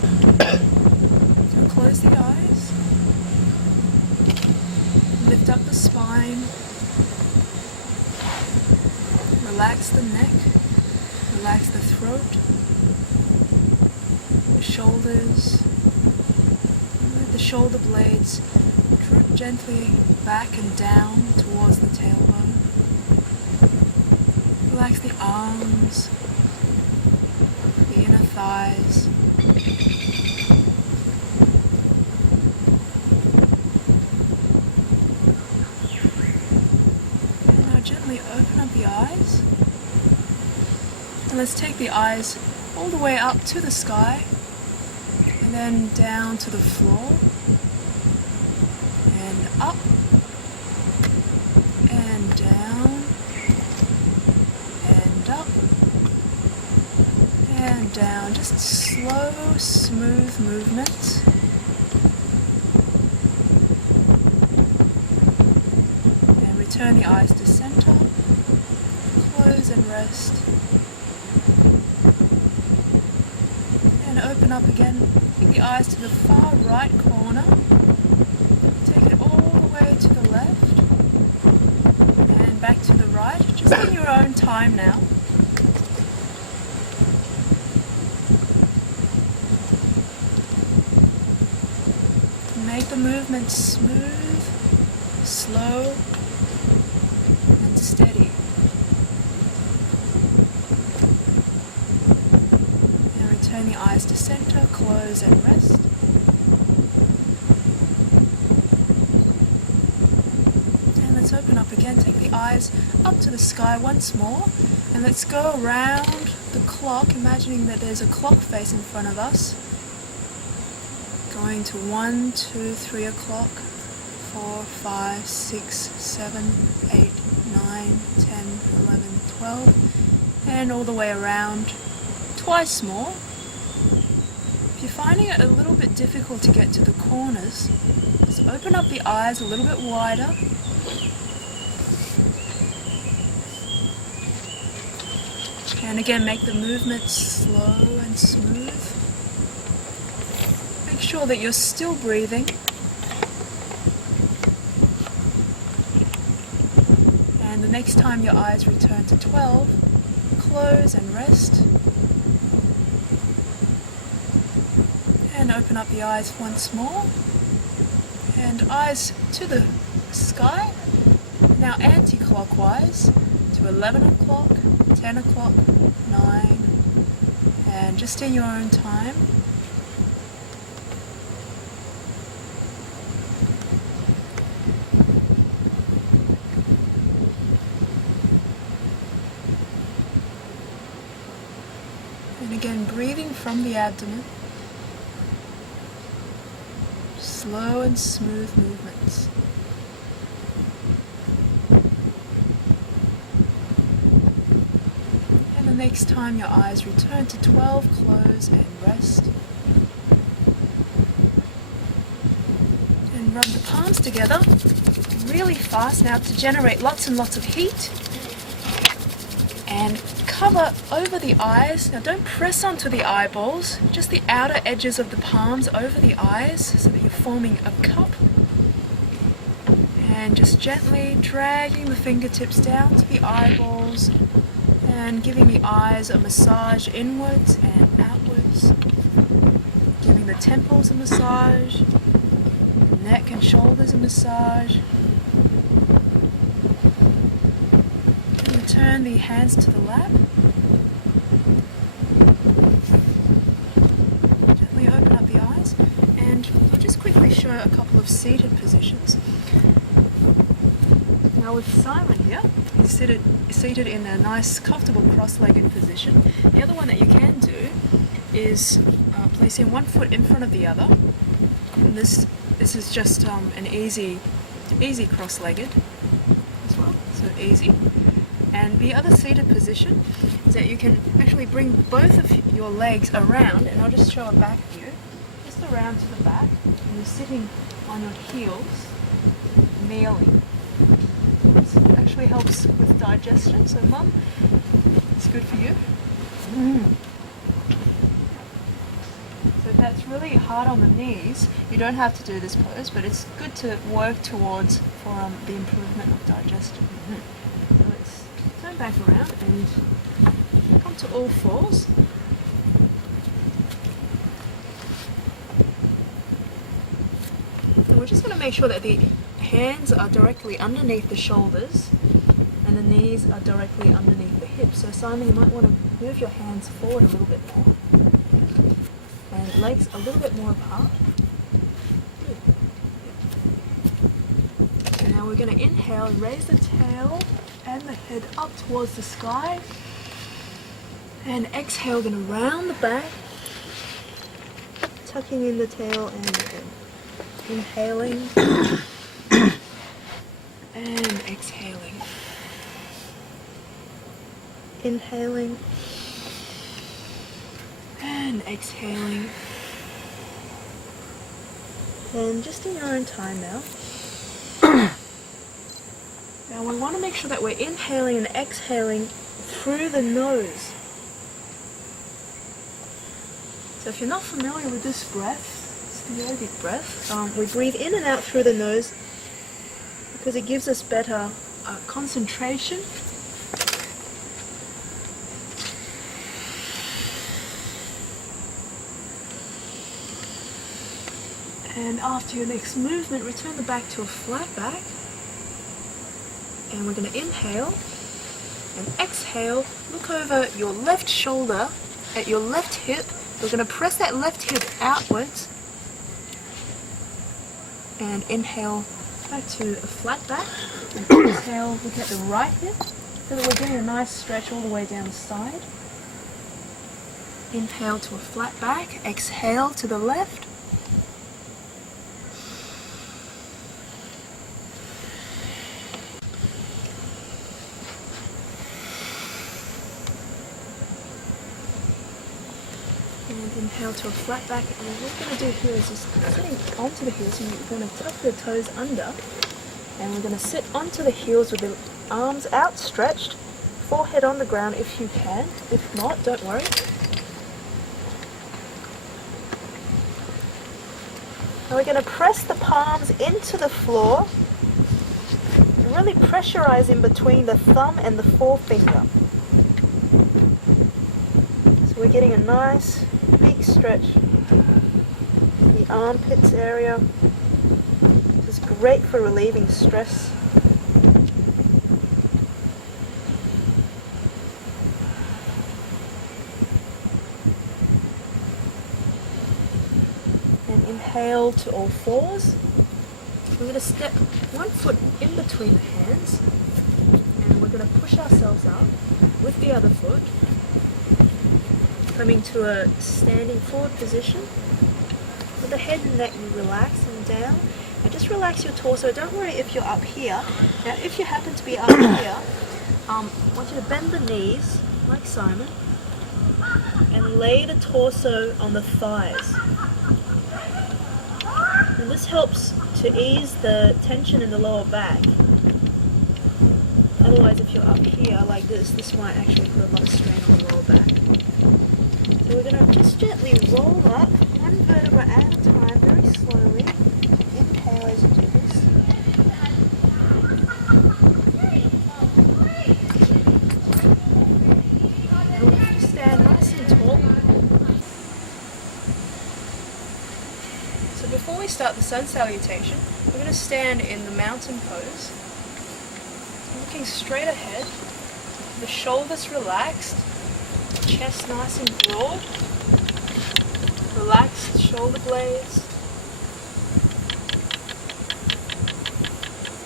So close the eyes, lift up the spine, relax the neck, relax the throat, the shoulders, let the shoulder blades droop gently back and down towards the tailbone. Relax the arms, the inner thighs. And now gently open up the eyes. And let's take the eyes all the way up to the sky and then down to the floor and up and down and up and down. Just slow, smooth movements. And return the eyes to center. Close and rest. And open up again. Take the eyes to the far right corner. Take it all the way to the left. And back to the right. Just in your own time now. Make the movement smooth, slow, and steady. And return the eyes to center, close and rest. And let's open up again. Take the eyes up to the sky once more. And let's go around the clock, imagining that there's a clock face in front of us. Going to 1, 2, 3 o'clock, 4, 5, 6, 7, 8, 9, 10, 11, 12, and all the way around twice more. If you're finding it a little bit difficult to get to the corners, just open up the eyes a little bit wider. And again, make the movement slow and smooth. Make sure that you're still breathing. And the next time your eyes return to 12, close and rest. And open up the eyes once more. And eyes to the sky. Now anti-clockwise to 11 o'clock, 10 o'clock, 9, and just in your own time. And again, breathing from the abdomen. Slow and smooth movements. And the next time your eyes return to 12, close and rest. And rub the palms together really fast now to generate lots and lots of heat. And cover over the eyes. Now don't press onto the eyeballs, just the outer edges of the palms over the eyes so that you're forming a cup. And just gently dragging the fingertips down to the eyeballs and giving the eyes a massage inwards and outwards. Giving the temples a massage, neck and shoulders a massage. Turn the hands to the lap. Gently open up the eyes, and we'll just quickly show a couple of seated positions. Now with Simon here, he's seated in a nice, comfortable cross-legged position. The other one that you can do is placing one foot in front of the other. And this is just an easy cross-legged as well. So easy. And the other seated position is that you can actually bring both of your legs around, and I'll just show a back view, just around to the back, and you're sitting on your heels, kneeling. This actually helps with digestion, so Mum, it's good for you. So if that's really hard on the knees, you don't have to do this pose, but it's good to work towards for the improvement of digestion. So let's turn back around and come to all fours. And we're just going to make sure that the hands are directly underneath the shoulders and the knees are directly underneath the hips. So Simon, you might want to move your hands forward a little bit more. And legs a little bit more apart. Good. So now we're going to inhale and raise the tail and the head up towards the sky. And exhale, going to round the back, tucking in the tail and the head. Inhaling and exhaling. Inhaling and exhaling. And just in your own time now. Now we want to make sure that we're inhaling and exhaling through the nose. So if you're not familiar with this breath, the yogic breath. We breathe in and out through the nose because it gives us better concentration. And after your next movement, return the back to a flat back. And we're going to inhale and exhale. Look over your left shoulder at your left hip. We're going to press that left hip outwards. And inhale back to a flat back, and exhale, look at the right hip, so that we're getting a nice stretch all the way down the side. Inhale to a flat back, exhale to the left. And inhale to a flat back, and what we're going to do here is just sitting onto the heels, and we're going to tuck the toes under, and we're going to sit onto the heels with the arms outstretched, forehead on the ground if you can. If not, don't worry. And we're going to press the palms into the floor, and really pressurize in between the thumb and the forefinger. So we're getting a nice big stretch in the armpits area. This is great for relieving stress. And inhale to all fours. We're going to step one foot in between the hands, and we're going to push ourselves up with the other foot, coming to a standing forward position with the head and neck relaxing down, and just relax your torso. Don't worry if you're up here. Now if you happen to be up here, I want you to bend the knees like Simon and lay the torso on the thighs, and this helps to ease the tension in the lower back. Otherwise, if you're up here like this might actually put a lot of strain on the lower back. So we're going to just gently roll up one vertebra at a time, very slowly. Inhale as you do this. And we're going to stand nice and tall. So before we start the sun salutation, we're going to stand in the mountain pose, looking straight ahead, the shoulders relaxed, chest nice and broad, relaxed shoulder blades.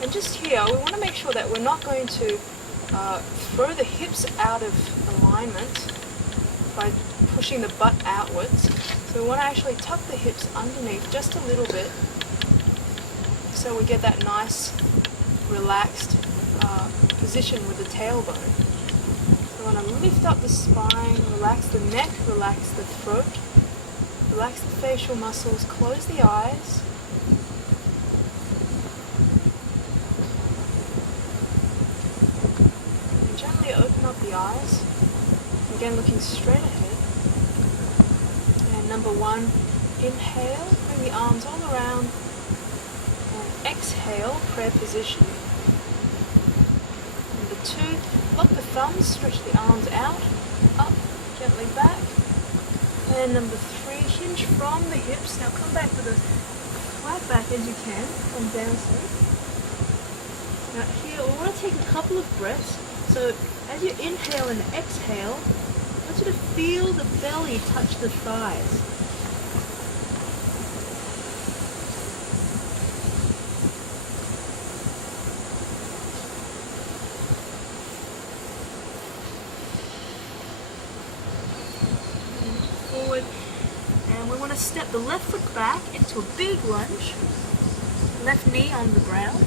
And just here, we want to make sure that we're not going to throw the hips out of alignment by pushing the butt outwards. So we want to actually tuck the hips underneath just a little bit, so we get that nice relaxed position with the tailbone. So we want to lift up the spine, relax the neck, relax the throat, relax the facial muscles, close the eyes. And gently open up the eyes, again looking straight ahead. And Number 1, inhale, bring the arms all around, and exhale, prayer position. Number 2, lock the thumbs, stretch the arms out, up, gently back. And number 3, hinge from the hips. Now come back with as flat back as you can from downside. Now here, we want to take a couple of breaths. So as you inhale and exhale, I want you to feel the belly touch the thighs. Forward, and we want to step the left foot back into a big lunge, left knee on the ground.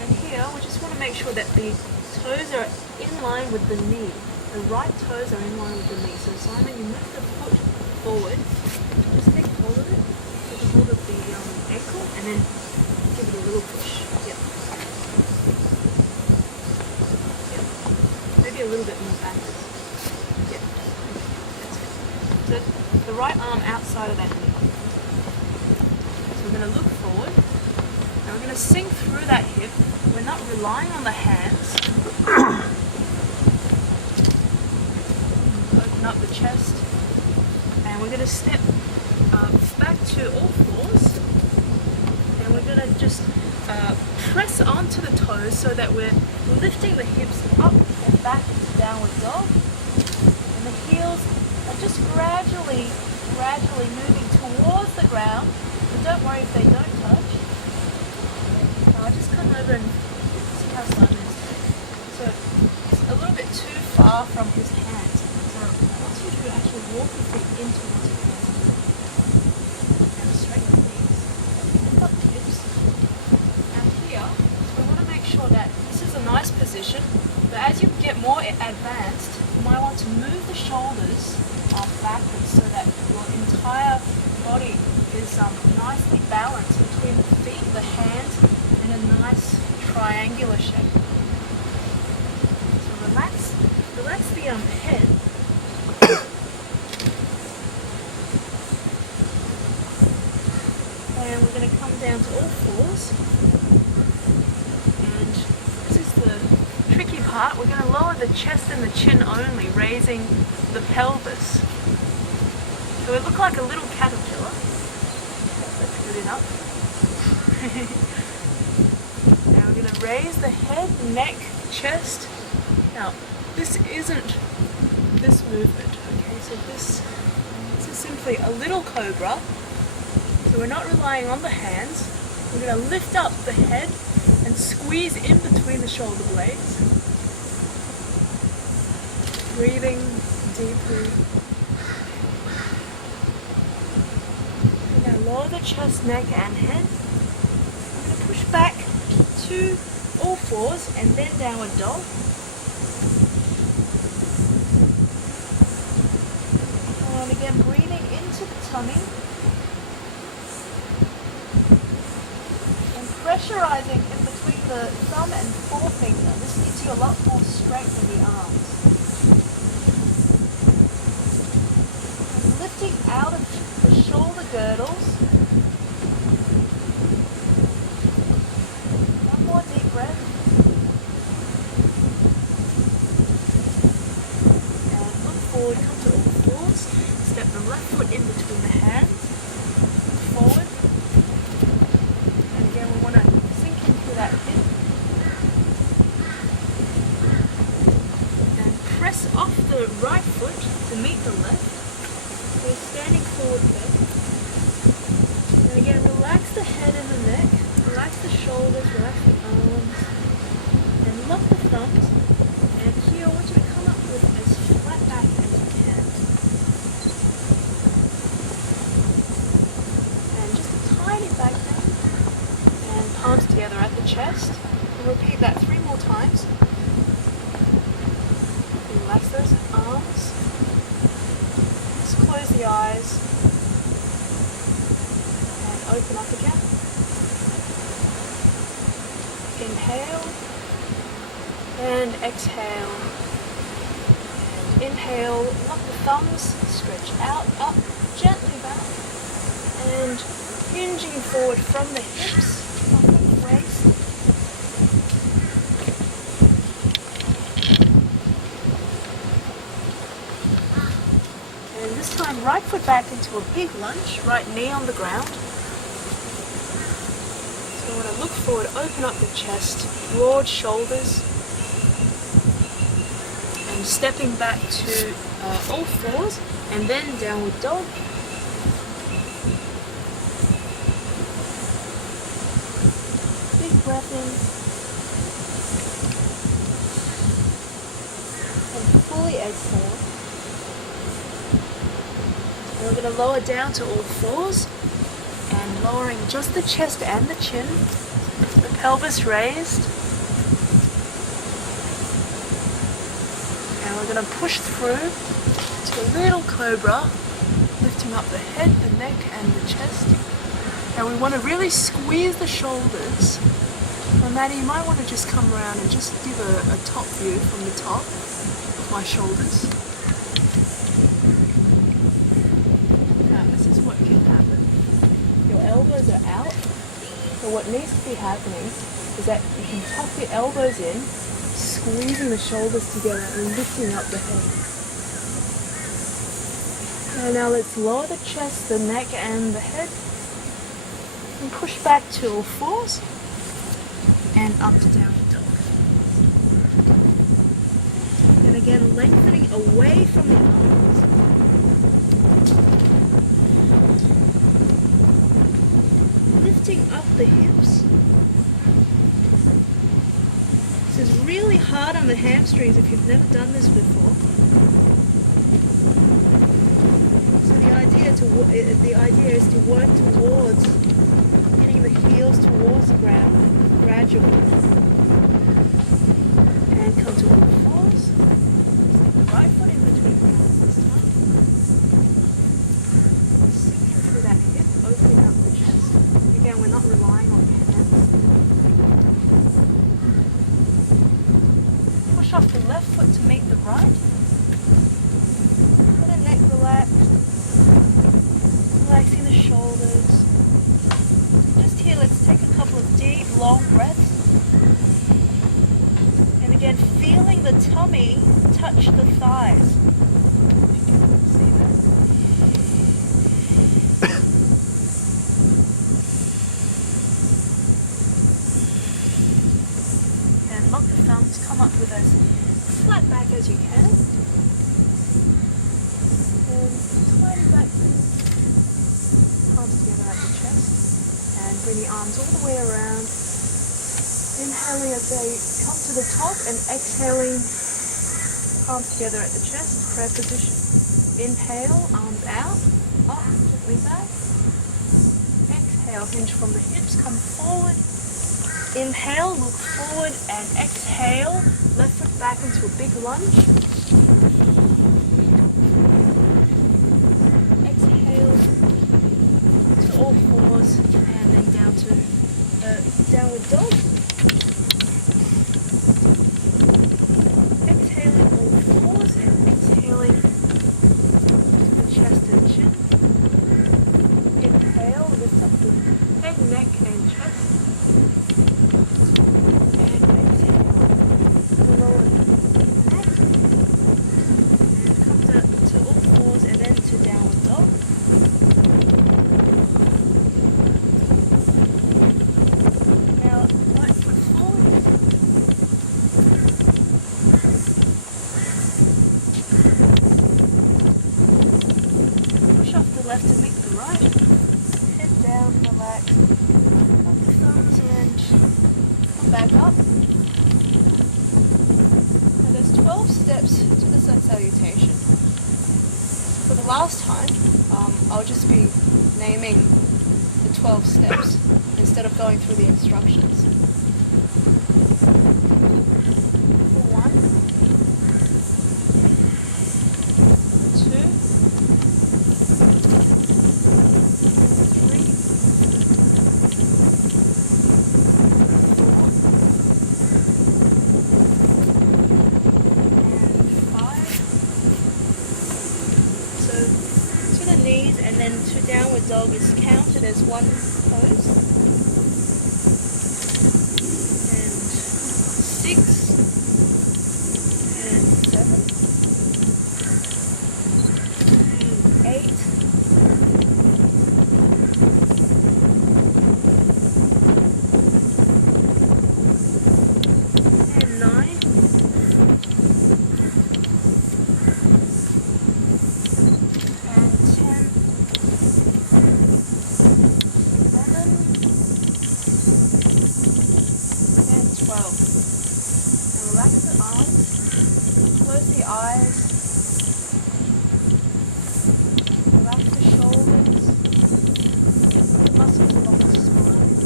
And here we just want to make sure that the toes are in line with the knee. The right toes are in line with the knee. So Simon, you move the foot forward, just take hold of it, take hold of the ankle, and then give it a little push. Yep. Yep. Maybe a little bit more backwards. Yep. So the right arm outside of that knee. So we're going to look forward, and we're going to sink through that hip. We're not relying on the hands. Open up the chest, and we're going to step back to all fours, and we're going to just press onto the toes so that we're lifting the hips up and back into downward dog, and the heels are just gradually moving towards the ground, but don't worry if they don't touch. I'll just come over and see how Simon is doing. So it's a little bit too far from his hands. So I want you to actually walk your feet into what your hands are doing. And straighten the knees, lift up the hips. Now here, we want to make sure that this is a nice position, but as you get more advanced, you might want to move the shoulders backwards so that your entire body is nicely balanced between the feet, the hands, in a nice triangular shape. So relax the head. And we're going to come down to all fours. And this is the tricky part. We're going to lower the chest and the chin only, raising the pelvis. So we look like a little caterpillar. That's good enough. Now we're going to raise the head, neck, chest. Now, this isn't this movement, okay? So this is simply a little cobra. So we're not relying on the hands. We're going to lift up the head and squeeze in between the shoulder blades. Breathing deeply. We're going to lower the chest, neck, and head. We're going to push back to all fours and then downward dog. And again, breathing into the tummy. And pressurizing in between the thumb and forefinger. This gives you a lot more strength in the arms. And lifting out of the shoulder girdles. One more deep breath. And look forward, come to all fours. Step the left foot in between the hands. Forward. And again, we want to sink into that hip. And press off the right foot to meet the left. We're standing forward there. And again, relax the head and the neck, relax the shoulders, relax the arms, and lock the thumbs. And here I want you to come up with as flat back as you can. And just a tiny back bend. And palms together at the chest. And repeat that 3 more times. Relax those arms. Close the eyes and open up again. Inhale and exhale. And inhale, lock the thumbs stretch out, up, gently back, and hinging forward from the hips, up from the waist. And this time, right foot back into a big lunge, right knee on the ground. So when I look forward, open up the chest, broad shoulders, and stepping back to all fours, and then downward dog. Big breath in, and fully exhale. And we're going to lower down to all fours, and lowering just the chest and the chin, the pelvis raised. And we're going to push through to a little cobra, lifting up the head, the neck and the chest. And we want to really squeeze the shoulders. Now Maddie, you might want to just come around and just give a top view from the top of my shoulders. Now this is what can happen. Your elbows are out. So what needs to be happening is that you can tuck your elbows in, squeezing the shoulders together and lifting up the head. And now let's lower the chest, the neck and the head, and push back to all fours and up to downward dog. And again, lengthening away from the arms. Lifting up the hips. This is really hard on the hamstrings if you've never done this before. So the idea is to work towards getting the heels towards the ground gradually. And come to all fours. Stick the right foot in between the hands this time. Sinking through that hip, opening up the chest. Again, we're not relying on hands. Push off the left foot to meet the right. Let the neck relax. Relaxing the shoulders. Just here, let's take a couple of deep, long breaths. And again, feeling the tummy touch the thighs. See that? And lock the thumbs, come up with as flat back as you can. And tiny back breath. Palms together at the chest. And bring the arms all the way around. Inhaling as they come to the top and exhaling, palms together at the chest, prayer position. Inhale, arms out, up, gently back. Exhale, hinge from the hips, come forward. Inhale, look forward and exhale. Left foot back into a big lunge. Exhale to all fours and then down to downward dog. Exhaling all fours and exhaling to the chest and chin. Inhale, lift up the head, neck and chest. And exhale, lower the neck. And come to all fours and then to downward dog. Now, right foot forward. Push off the left to meet the right. Head down, relax. Up the thumbs and come back up. Now there's 12 steps to the sun salutation. For the last time, I'll just be naming the 12 steps instead of going through the instructions. For 1, 2, 3, 4, and 5, then to downward dog is counted as one pose. And 6 and 7 and 8 and 9 eyes, relax the shoulders, the muscles along the spine,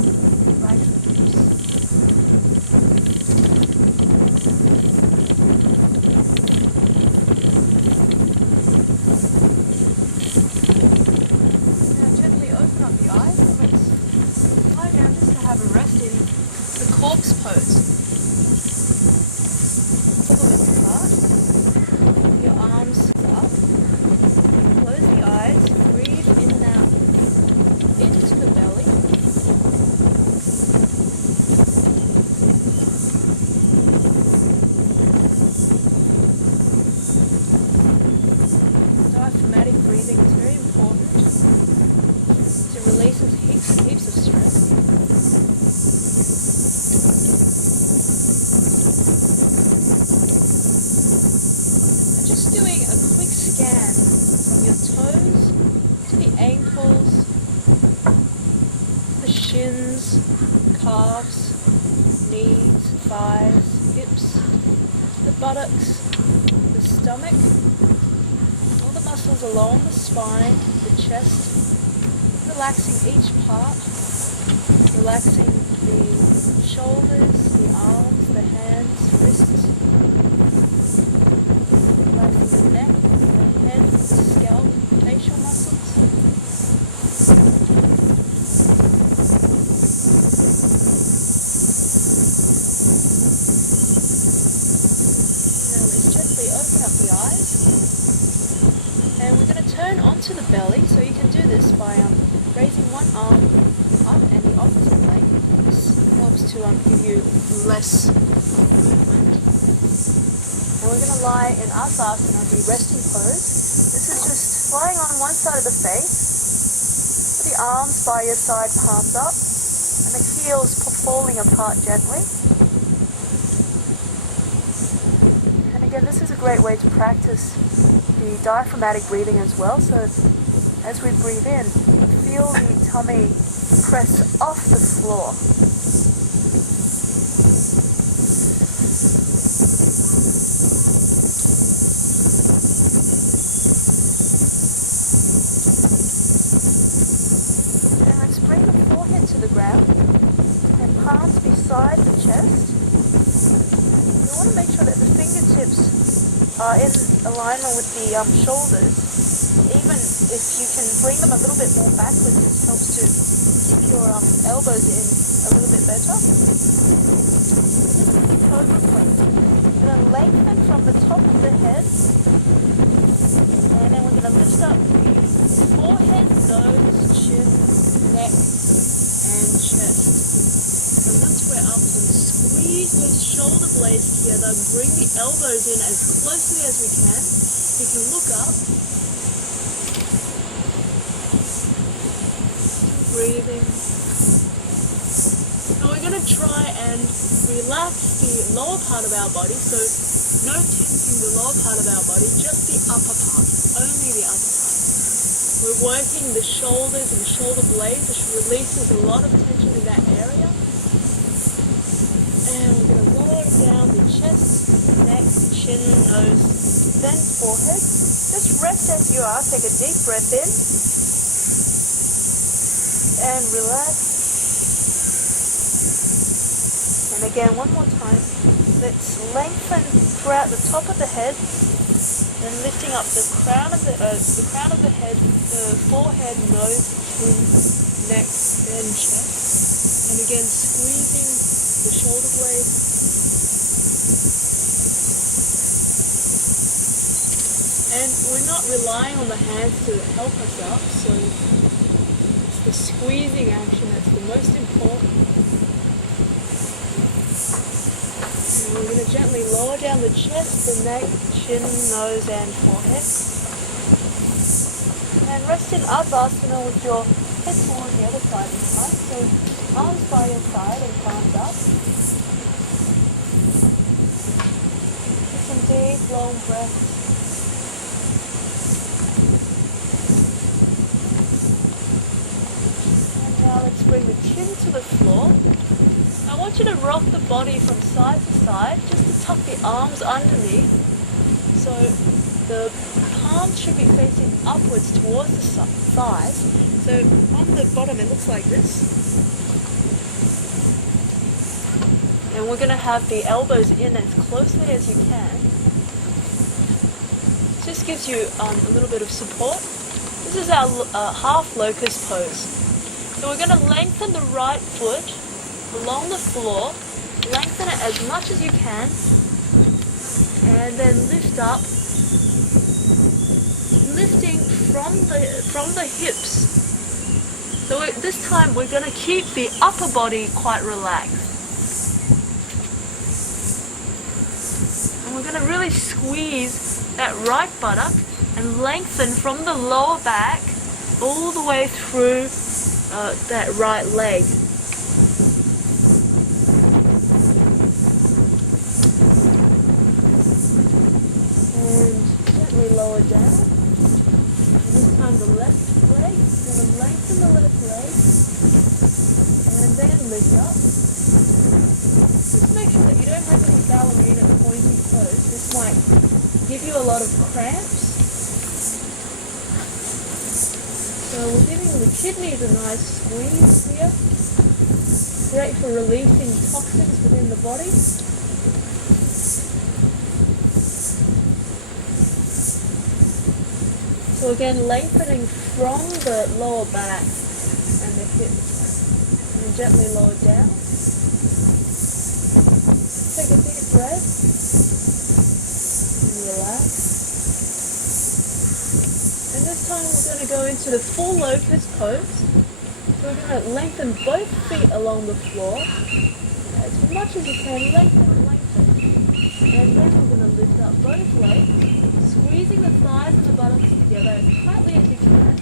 relax the hips. Now gently open up the eyes and let's lie down just to have a rest in the corpse pose. Arms up, close the eyes, breathe in and out into the belly. Diaphragmatic breathing is very important to release heaps of stress. Doing a quick scan from your toes to the ankles, the shins, calves, knees, thighs, hips, the buttocks, the stomach, all the muscles along the spine, the chest, relaxing each part, relaxing the shoulders, the arms, the hands, wrists, the neck, the head, the scalp, facial muscles. Now let's gently open up the eyes. And we're going to turn onto the belly, so you can do this by raising one arm up and the opposite leg. This helps to give you less movement. And we're going to lie in Asana, the resting pose. This is just lying on one side of the face, the arms by your side, palms up, and the heels falling apart gently. And again, this is a great way to practice the diaphragmatic breathing as well. So as we breathe in, feel the tummy press off the floor. To the ground and palms beside the chest. You want to make sure that the fingertips are in alignment with the shoulders. Even if you can bring them a little bit more backwards, this helps to keep your elbows in a little bit better. Cobra pose. We're going to lengthen from the top of the head, and then we're going to lift up the forehead, nose, chin, neck, and chest. And lift square up and squeeze those shoulder blades together. Bring the elbows in as closely as we can. You can look up. Breathing. Now we're going to try and relax the lower part of our body. So no tensing the lower part of our body, just the upper part. Only the upper part. We're working the shoulders and shoulder blades, which releases a lot of tension in that area. And we're going to lower down the chest, neck, chin, nose, then forehead. Just rest as you are. Take a deep breath in. And relax. And again, one more time. Let's lengthen throughout the top of the head. And lifting up the crown of the head, the forehead, nose, chin, neck, and chest. And again, squeezing the shoulder blades. And we're not relying on the hands to help us up, so it's the squeezing action that's the most important. And we're going to gently lower down the chest, the neck, chin, nose and forehead. And rest in Abhasana with your head towards the other side this time. So arms by your side and palms up. Take some deep, long breaths. Now let's bring the chin to the floor. I want you to rock the body from side to side, just to tuck the arms underneath. So the palms should be facing upwards towards the thighs. So on the bottom it looks like this. And we're going to have the elbows in as closely as you can. This gives you a little bit of support. This is our half locus pose. So we're going to lengthen the right foot along the floor, lengthen it as much as you can, and then lift up, lifting from the hips. So this time we're going to keep the upper body quite relaxed. And we're going to really squeeze that right buttock and lengthen from the lower back all the way through that right leg. And gently lower down. And this time the left leg. Going to lengthen the left leg. And then lift up. Just make sure that you don't have any ballerina pointy toes. This might give you a lot of cramps. So we're giving the kidneys a nice squeeze here. Great for releasing toxins within the body. So again, lengthening from the lower back and the hips. And gently lower down. Take a deep breath. And relax. And this time we're going to go into the full locus pose. So we're going to lengthen both feet along the floor. As much as you can, lengthen. And then we're going to lift up both legs, squeezing the thighs and the buttocks together as tightly as you can.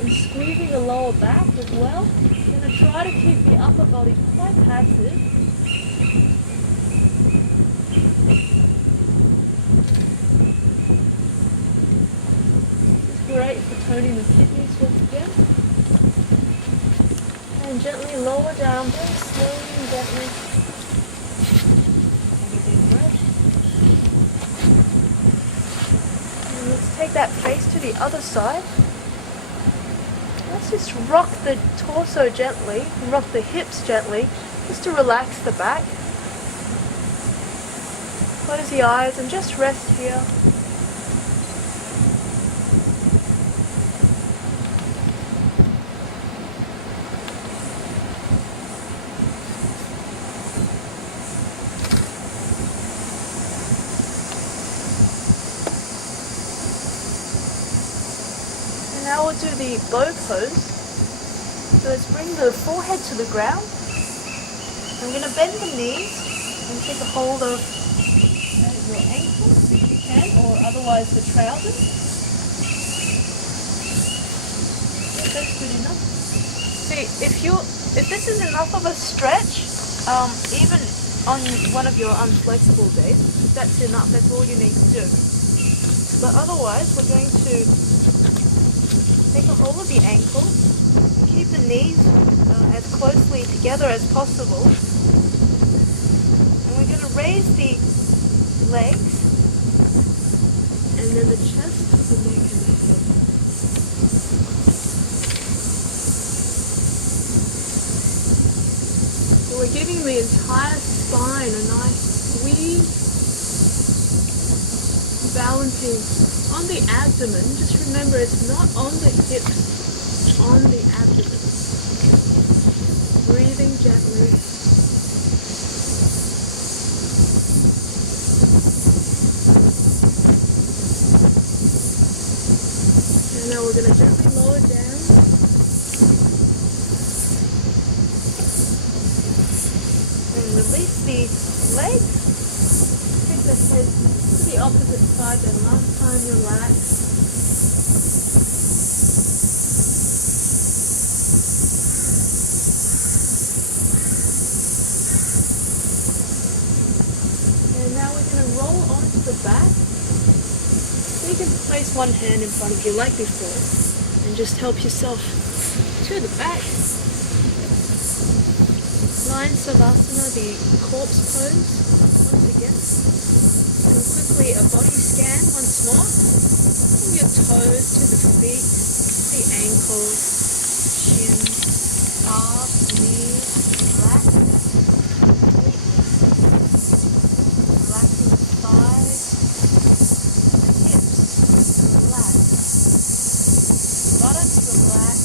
And squeezing the lower back as well. You're going to try to keep the upper body quite passive. Great for toning the kidneys once again. And gently lower down, very slowly and gently. Take a deep breath. And let's take that face to the other side. Let's just rock the torso gently, rock the hips gently, just to relax the back. Close the eyes and just rest here. Now we'll do the bow pose. So let's bring the forehead to the ground. I'm going to bend the knees and take a hold of your ankles if you can, or otherwise the trousers. That's good enough. See, if this is enough of a stretch, even on one of your unflexible days, if that's enough, that's all you need to do. But otherwise, we're going to take a hold of the ankle and keep the knees as closely together as possible. And we're going to raise the legs and then the chest, the neck and the head. So we're giving the entire spine a nice squeeze, balancing on the abdomen. Just remember, it's not on the hips, it's on the abdomen. Breathing gently. lower down. And release the legs. Take the head to the opposite side than last time. Relax. And now we're going to roll onto the back. You can place one hand in front of you like before and just help yourself to the back. Lion Savasana, the corpse pose, once again. And quickly a body scan once more. From your toes to the feet, the ankles, shins, arms, knees, relax. Relaxing the thighs. Buttocks relax,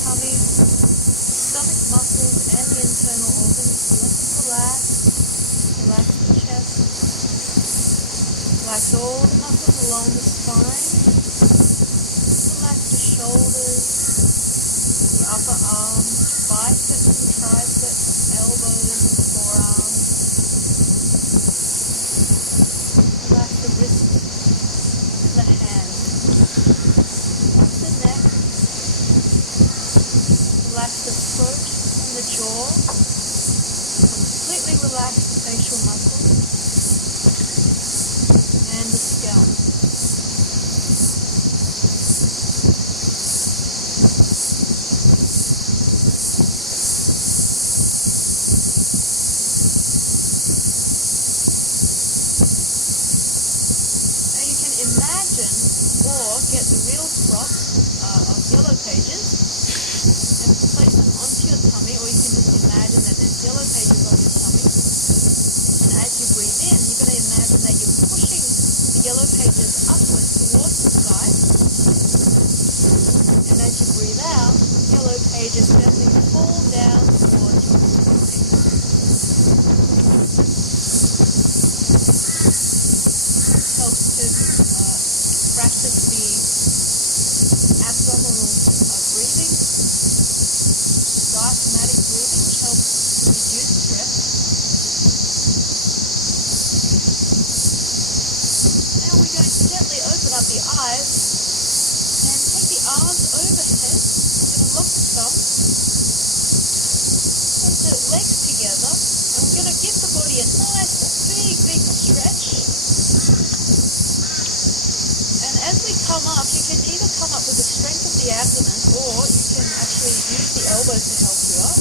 tummy, stomach muscles and the internal organs relax. Relax the chest. Relax all the muscles along the spine. Relax the shoulders, the upper arms, biceps and triceps, elbows and forearms. Relax the wrists, the hands. Relax the throat and the jaw. Completely relax the facial muscles and the scalp. Now you can imagine or get the real props of yellow pages and place them onto your tummy, or you can just imagine that there's yellow pages on your tummy. And as you breathe in, you're going to imagine that you're pushing the yellow pages upwards towards the sky. And as you breathe out, yellow pages gently fall down towards your spine. Helps to practice the abdominal breathing. Diaphragmatic breathing, which helps to reduce stress. Now we're going to gently open up the eyes and take the arms overhead. We're going to lock the thumbs, put the legs together, and we're going to give the body a nice big stretch. And as we come up, you can either come up with the strength of the abdomen, or you can actually use the elbows to help you up.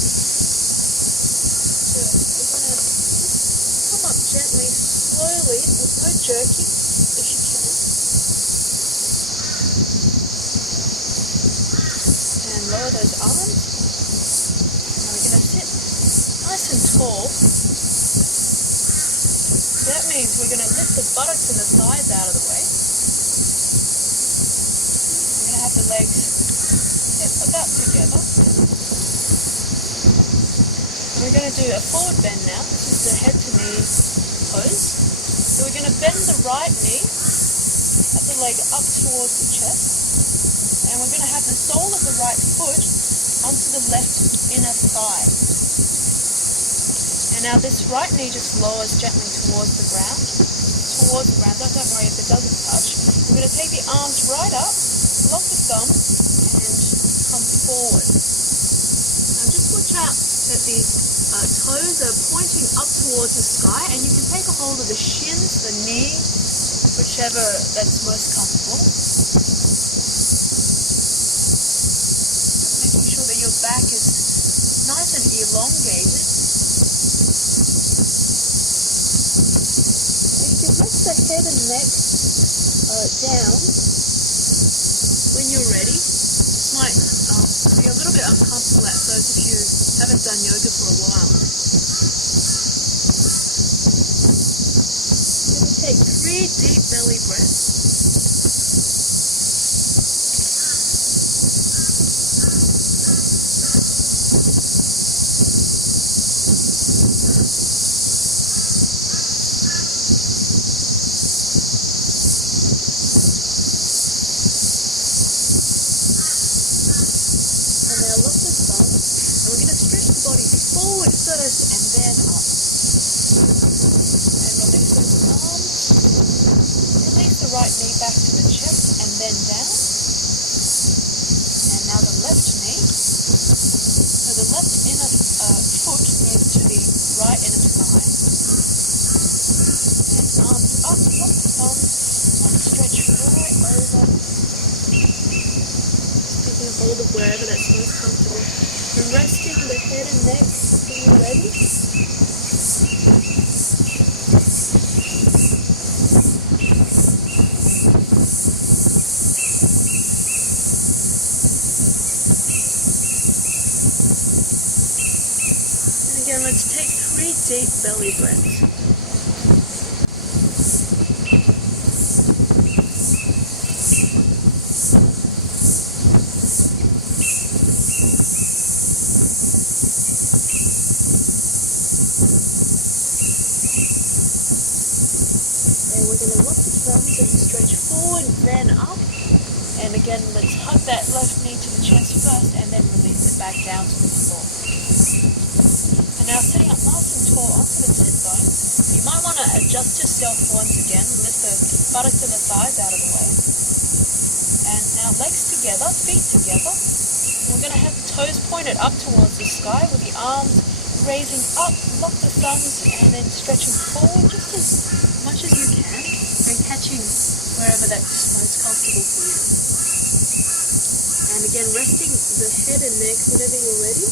So we're going to come up gently, slowly, with no jerking, if you can. And lower those arms. Now we're going to sit nice and tall. So that means we're going to lift the buttocks and the thighs out of the way. We're going to have the legs about together. We're going to do a forward bend now. This is the head to knee pose. So we're going to bend the right knee at the leg up towards the chest. And we're going to have the sole of the right foot onto the left inner thigh. And now this right knee just lowers gently towards the ground. Don't worry if it doesn't touch. We're going to take the arms right up, lock the thumb, and come forward. Now just watch out that the toes are pointing up towards the sky, and you can take a hold of the shins, the knee, whichever that's most comfortable. Making sure that your back is nice and elongated. And you can rest the head and neck down when you're ready. This might be a little bit uncomfortable at first if you haven't done yoga for a while. You're going to take 3 deep belly breaths. forward first and then up. And release those arms. Release the right knee back to the chest and then down. And now the left knee. So the left inner foot moves to the right inner thigh. And arms up, lock the thumbs, and stretch right over. Taking a hold of wherever that's most comfortable. And resting the head and neck when you're ready. And again, let's take 3 deep belly breaths. And stretch forward, then up. And again, let's hug that left knee to the chest first and then release it back down to the floor. And now sitting up nice and tall onto the sit bone, you might want to adjust yourself once again, lift the buttocks and the thighs out of the way. And now legs together, feet together. And we're going to have the toes pointed up towards the sky with the arms raising up, lock the thumbs, and then stretching forward just as much as you can. And catching wherever that's most comfortable for you. And again, resting the head and neck whenever you're ready.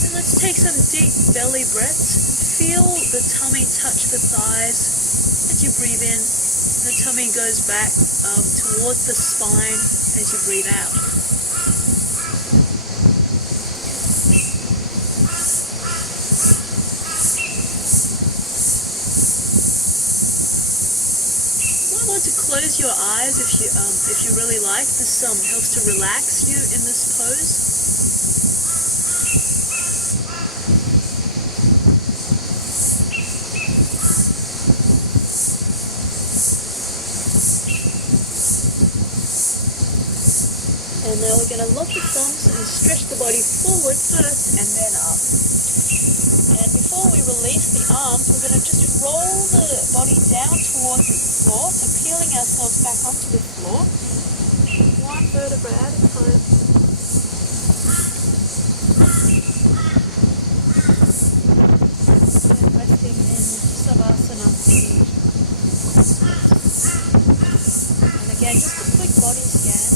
And let's take some deep belly breaths. Feel the tummy touch the thighs as you breathe in. The tummy goes back towards the spine as you breathe out. You might want to close your eyes if you really like. This helps to relax you in this pose. And now we're going to lock the thumbs and stretch the body forward first and then up. And before we release the arms, we're going to just roll the body down towards the floor, so peeling ourselves back onto the floor. 1 vertebra at a time. And resting in Savasana. And again, just a quick body scan.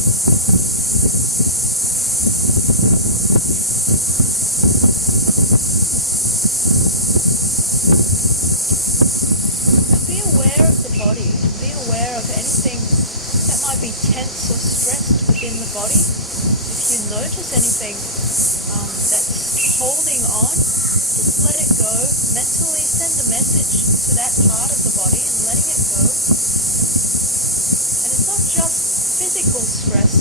Anything that might be tense or stressed within the body. If you notice anything that's holding on, just let it go. Mentally send a message to that part of the body and letting it go. And it's not just physical stress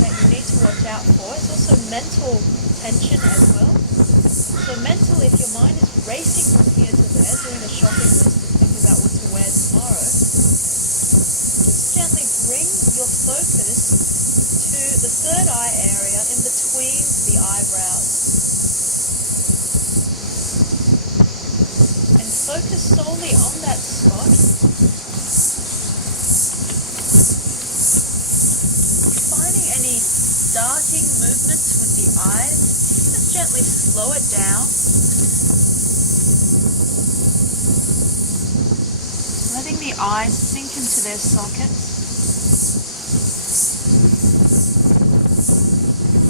that you need to watch out for, it's also mental tension as well. So mentally, if your mind is racing from here to there, doing a shopping list to think about what to wear tomorrow, gently bring your focus to the third eye area in between the eyebrows. And focus solely on that spot. Finding any darting movements with the eyes, just gently slow it down. Letting the eyes sink into their sockets.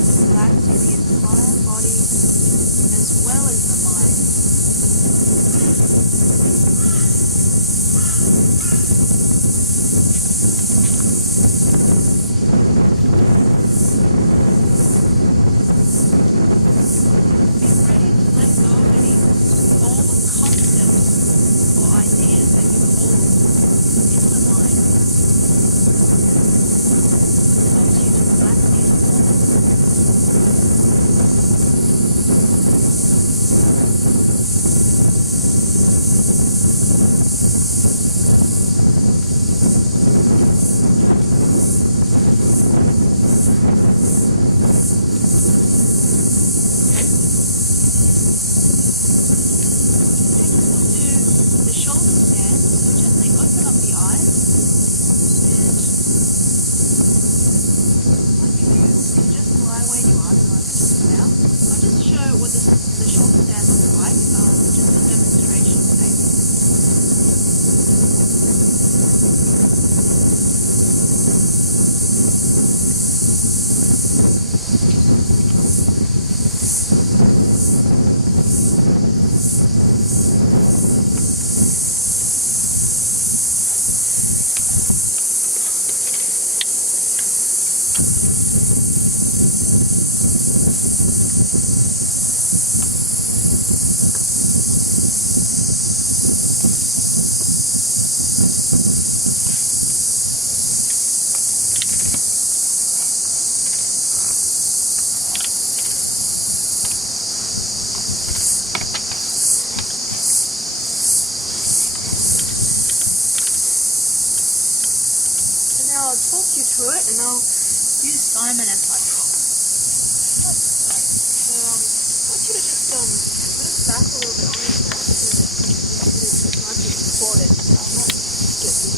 Relaxing the entire body as well as the mind. Be ready to let go of any old concepts or ideas that you hold in the mind. the shoulder stand looks like, just for demonstration's sake. Now I'll talk you through it, and I'll use Simon as my prop. So I want you to just move back a little bit on yourself, so that it might be recorded. I'll not get you.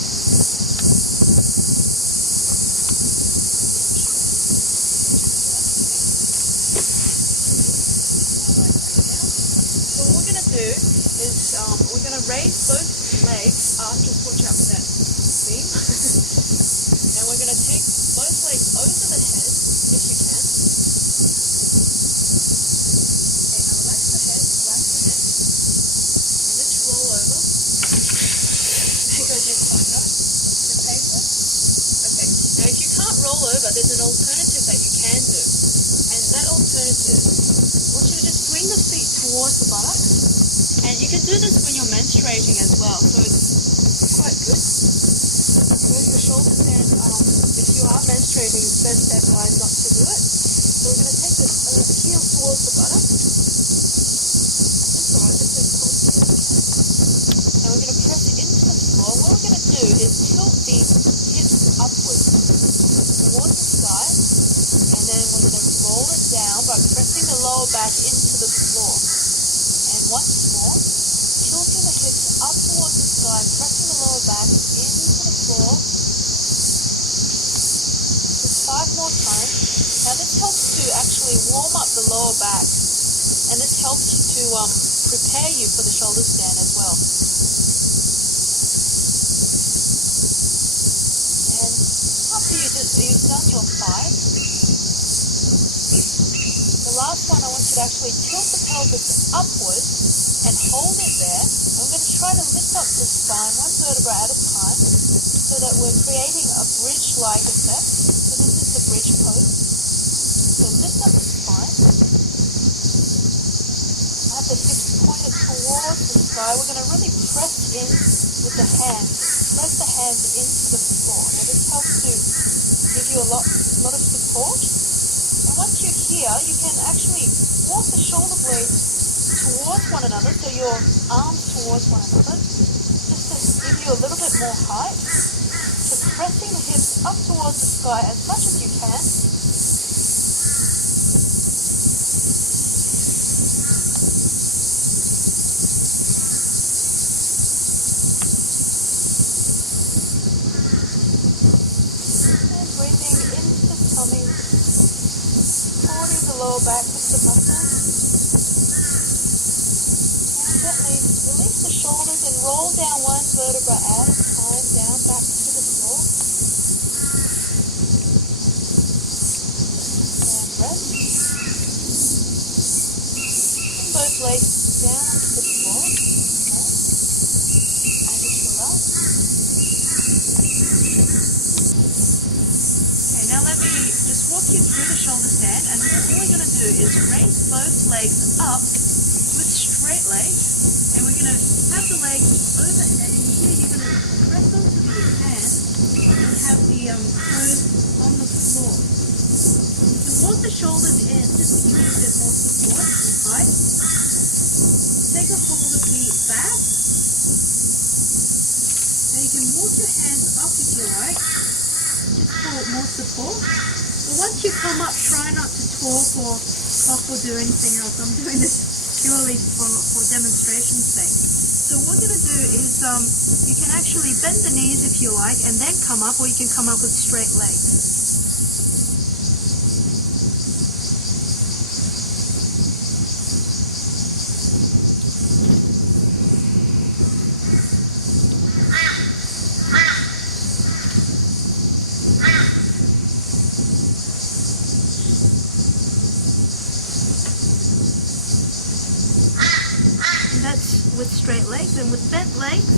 So what we're going to do is we're going to raise both legs after, watch out for that beam. And we're going to take both legs over the head, if you can. Okay, now relax the head, and just roll over. There goes your thunder. Is it painful? Okay, now if you can't roll over, there's an alternative that you can do. And that alternative, I want you to just swing the feet towards the buttocks. And you can do this when you're menstruating as well, so it's quite good. With the shoulder stand, if you are menstruating, it's best advised not to do it. So we're going to take the heel towards the buttock. That's alright, just as close as you can. And we're going to press into the floor. What we're going to do is tilt the hips upwards towards the sky, and then we're going to roll it down by pressing the lower back into the floor. And once more, tilting the hips up towards the sky and pressing the lower back into the floor. Just 5 more times. Now this helps to actually warm up the lower back, and this helps to prepare you for the shoulder stand as well. And after you've done your 5, the last one I want you to actually tilt the pelvis upwards and hold it there. And we're going to try to lift up the spine 1 vertebra at a time, so that we're creating a bridge-like effect. So this is the bridge pose. So lift up the spine. Have the hips pointed towards the sky. We're going to really press in with the hands. Press the hands into the floor. Now this helps to give you a lot of support. And once you're here, you can actually walk the shoulder blades towards one another, so your arms towards one another, just to give you a little bit more height. So pressing the hips up towards the sky as much as you can. And breathing into the tummy, supporting the lower back with the muscles. Gently release the shoulders and roll down 1 vertebra at a time, down back to the floor. And rest. And both legs down onto the floor. Okay. And just relax. Okay, now let me just walk you through the shoulder stand, and all we're going to do is raise both legs up with straight legs. And we're going to have the legs overhead, and here you're going to press onto the hands and have the toes on the floor. You can walk the shoulders in just to give you a bit more support and height. Take a hold of the back. Now you can walk your hands up if you like, just for more support. But once you come up, try not to talk or cough or do anything else. I'm doing this purely for demonstration's sake. So what we're going to do is you can actually bend the knees if you like and then come up, or you can come up with straight legs. that's with straight legs, and with bent legs,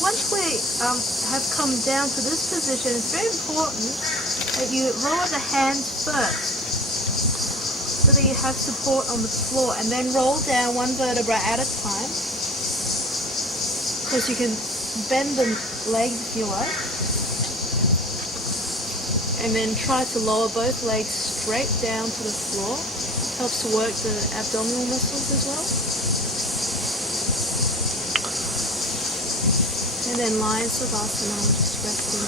once we have come down to this position, it's very important that you lower the hands first so that you have support on the floor, and then roll down one vertebra at a time, because you can bend the legs if you like, and then try to lower both legs straight down to the floor. Helps to work the abdominal muscles as well. And then Lion Savasana, just resting.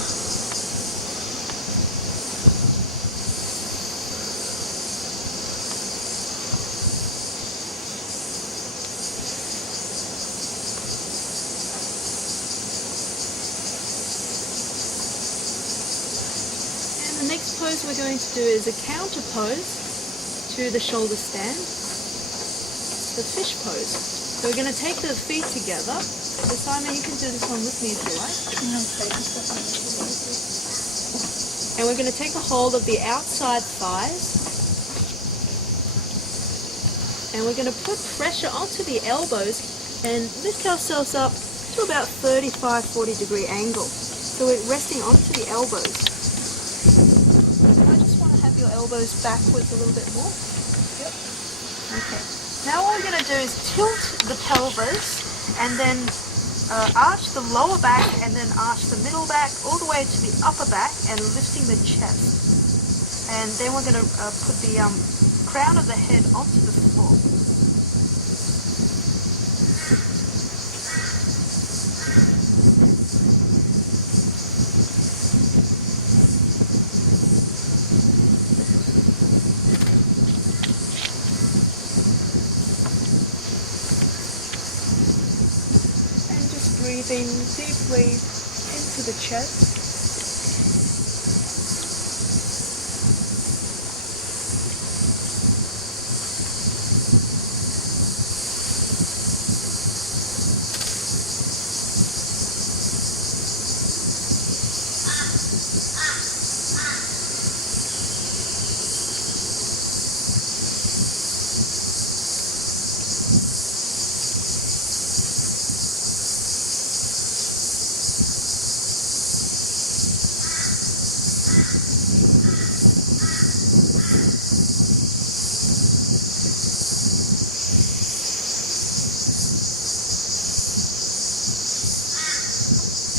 And the next pose we're going to do is a counter pose to the shoulder stand. It's the fish pose. So we're going to take the feet together. So Simon, you can do this one with me if you like. And we're going to take a hold of the outside thighs. And we're going to put pressure onto the elbows and lift ourselves up to about 35-40 degree angle. So we're resting onto the elbows. I just want to have your elbows backwards a little bit more. Yep. Okay. Now what we're going to do is tilt the pelvis and then arch the lower back and then arch the middle back all the way to the upper back and lifting the chest. And then we're going to put the crown of the head onto the floor. Breathing deeply into the chest.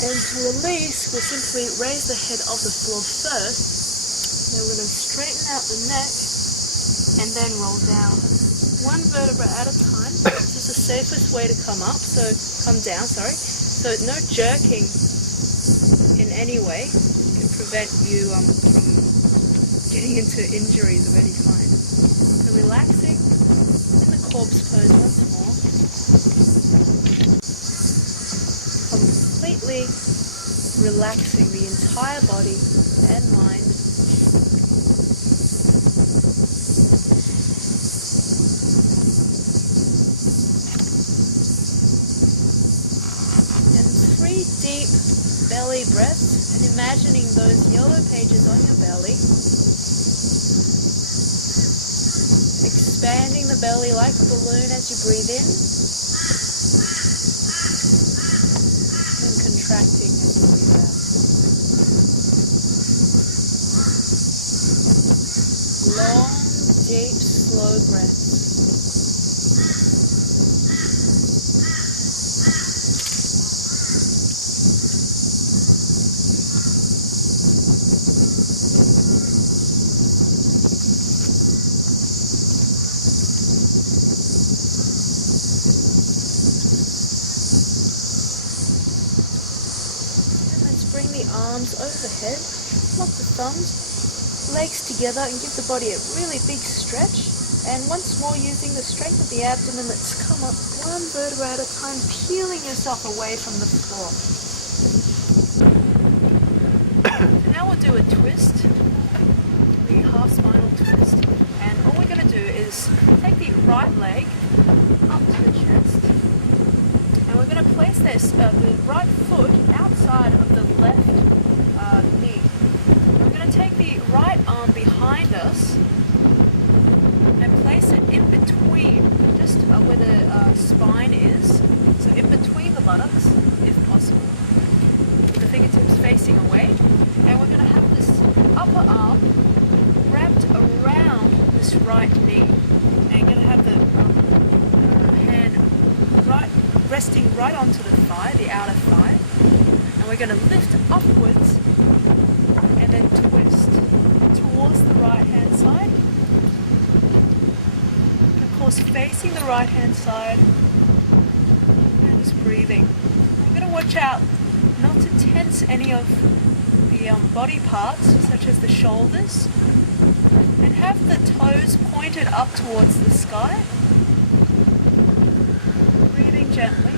And to release, we'll simply raise the head off the floor first. Then we're going to straighten out the neck and then roll down. One vertebra at a time. This is the safest way to come up. So So no jerking in any way can prevent you from getting into injuries of any kind. So relaxing in the corpse pose once more. Completely relaxing the entire body and mind. And 3 deep belly breaths, and imagining those yellow pages on your belly. Expanding the belly like a balloon as you breathe in. Contracting as you breathe out. Long deep, slow breaths. Bring the arms overhead, lock the thumbs, legs together, and give the body a really big stretch. And once more, using the strength of the abdomen, let's come up one vertebra at a time, peeling yourself away from the floor. So now we'll do a twist, the half spinal twist. And all we're going to do is take the right leg up to the chest. And we're going to place the right foot outside of the left knee. We're going to take the right arm behind us and place it in between, just where the spine is, so in between the buttocks, if possible. The fingertips facing away. And we're going to have this upper arm wrapped around this right knee. And you're going to have the hand resting right onto the thigh, the outer thigh, and we're going to lift upwards and then twist towards the right hand side. And of course, facing the right hand side and just breathing. We're going to watch out not to tense any of the body parts, such as the shoulders, and have the toes pointed up towards the sky. Gently.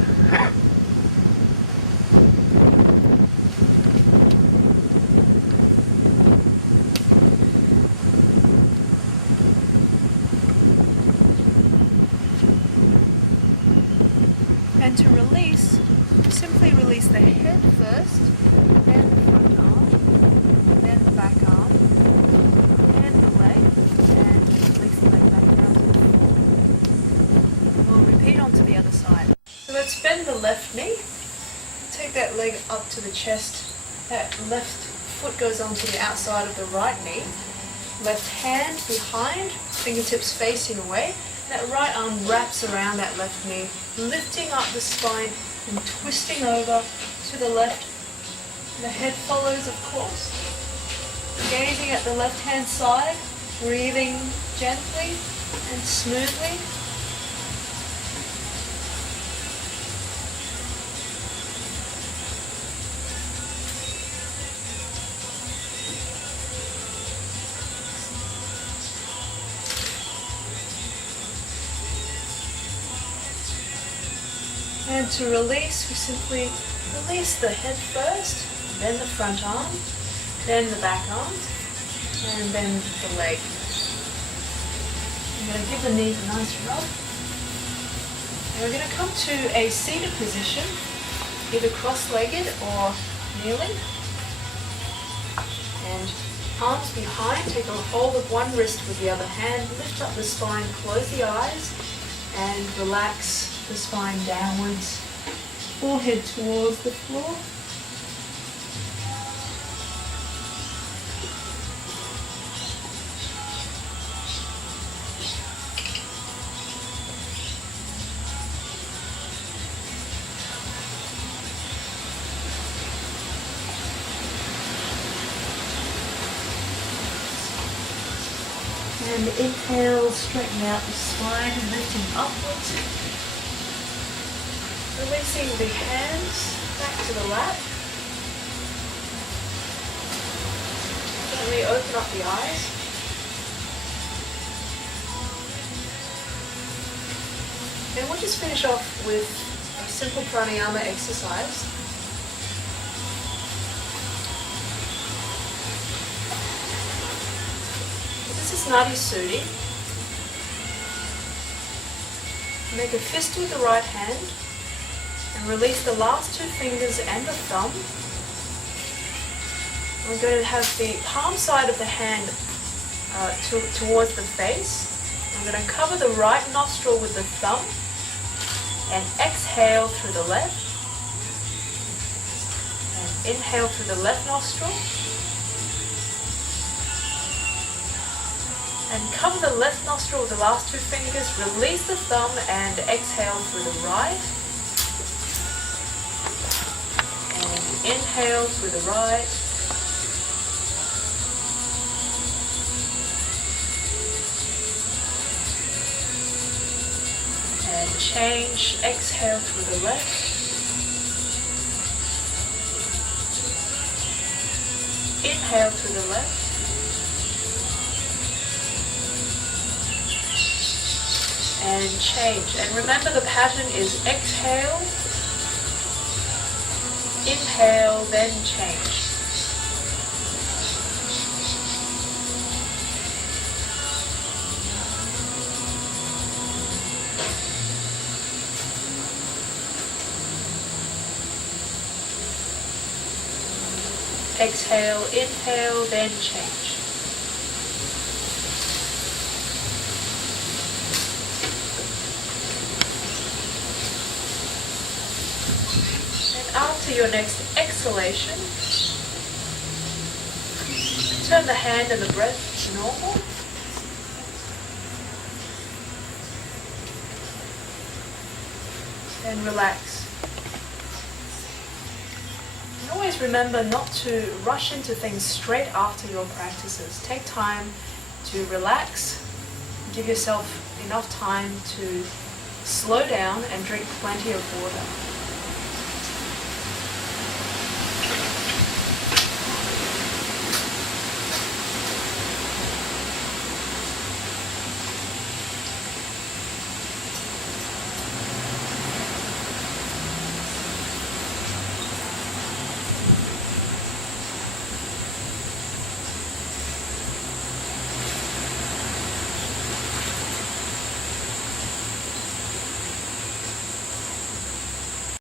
And to release, simply release the head first, then the front arm, then the back arm, and the leg, and release the leg back down to the floor. We'll repeat onto the other side. So let's bend the left knee, take that leg up to the chest, that left foot goes onto the outside of the right knee, left hand behind, fingertips facing away, that right arm wraps around that left knee, lifting up the spine and twisting over to the left. The head follows, of course. Gazing at the left hand side, breathing gently and smoothly. And to release, we simply release the head first, then the front arm, then the back arm, and then the leg. I'm going to give the knees a nice rub. And we're going to come to a seated position, either cross-legged or kneeling. And arms behind, take a hold of one wrist with the other hand, lift up the spine, close the eyes, and relax the spine downwards, forehead towards the floor. And inhale, straighten out the spine and lifting upwards. Releasing the hands back to the lap. And we open up the eyes. And we'll just finish off with a simple pranayama exercise. This is Nadi Sudi. Make a fist with the right hand. And release the last two fingers and the thumb. We're going to have the palm side of the hand towards the face. I'm going to cover the right nostril with the thumb and exhale through the left. And inhale through the left nostril. And cover the left nostril with the last two fingers, release the thumb and exhale through the right. And inhale through the right. And change, exhale through the left. Inhale through the left. And change. And remember, the pattern is exhale, inhale, then change. Exhale, inhale, then change. After your next exhalation, turn the hand and the breath to normal. And relax. And always remember not to rush into things straight after your practices. Take time to relax. Give yourself enough time to slow down and drink plenty of water.